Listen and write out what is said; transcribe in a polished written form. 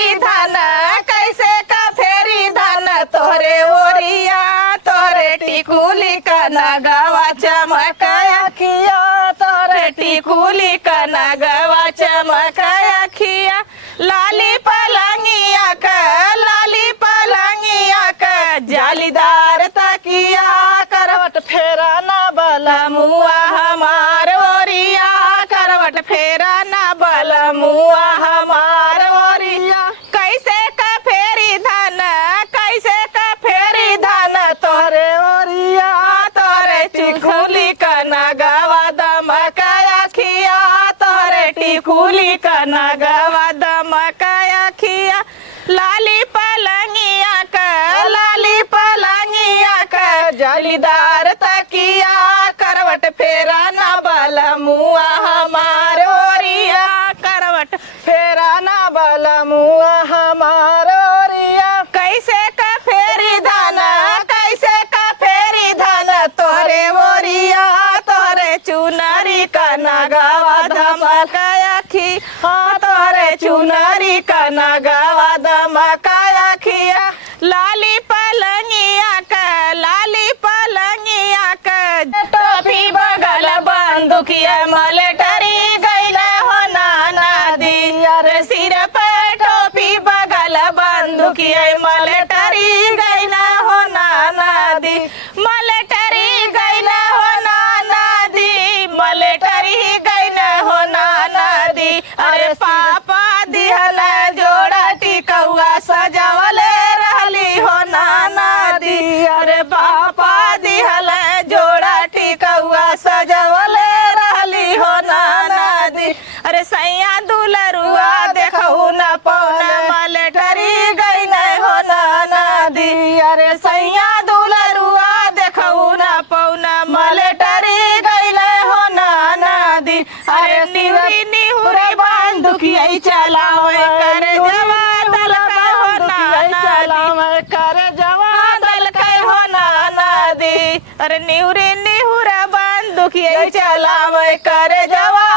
फेरी धान कैसे का फेरी धान तोरे ओरिया तोरे टिकुली का नगवा चमकाया खिया तोरे टिकुली का नगवा चमकाया खिया लाली पलंगिया का जालीदार तकिया करवट फेरा ना बला मुआ हमार ओरिया करवट फेरा ना बला मुआ हमार ओरिया कैसे का फेरी धान कैसे का फेरी धान तोरे ओरिया तोरे टिकुली का नगवा दमकाया खिया तोरे टिकुली का नगवा दमकाया खिया लाली पलंगिया का जालीदार तकिया करवट फेरा ना बला मुआ हमार ओरिया करवट फेरा ना बला मुआ हमार ओरिया कैसे का फेरी धान तोरे ओरिया तोरे चुनरी का नगवा धमकाया खी तोरे चुनरी का नगवा धमकाया खिया लाली पलंगिया का टोपी बगल बंदुकिया मलेटरी गैला हो नाना दियर सिर पर टोपी बगल बंदुकिया मलेटरी गैला हो नाना दी मलेटरी गैला हो नाना दी मलेटरी गैला हो नाना दी अरे पापा दिहल जोड़ा टिकौआ सजावले रहली हो नाना दी अरे पापा दिहल जोड़ा टिकौआ सजावले रहली हो नाना दी अरे सैया दुलरुआ देखऊ न पौना मलेटरी गईले हो नाना दी अरे सैया दुलरुआ देखऊ न पौना मलेटरी गईले हो नाना दी अरे निहुरी निहुरी बंदुकिया चलावे कर जवा दल का हो नाना कर जवा दल का हो नाना दी अरे निहुरी निहुरा बंदुकिया चलावे कर जवा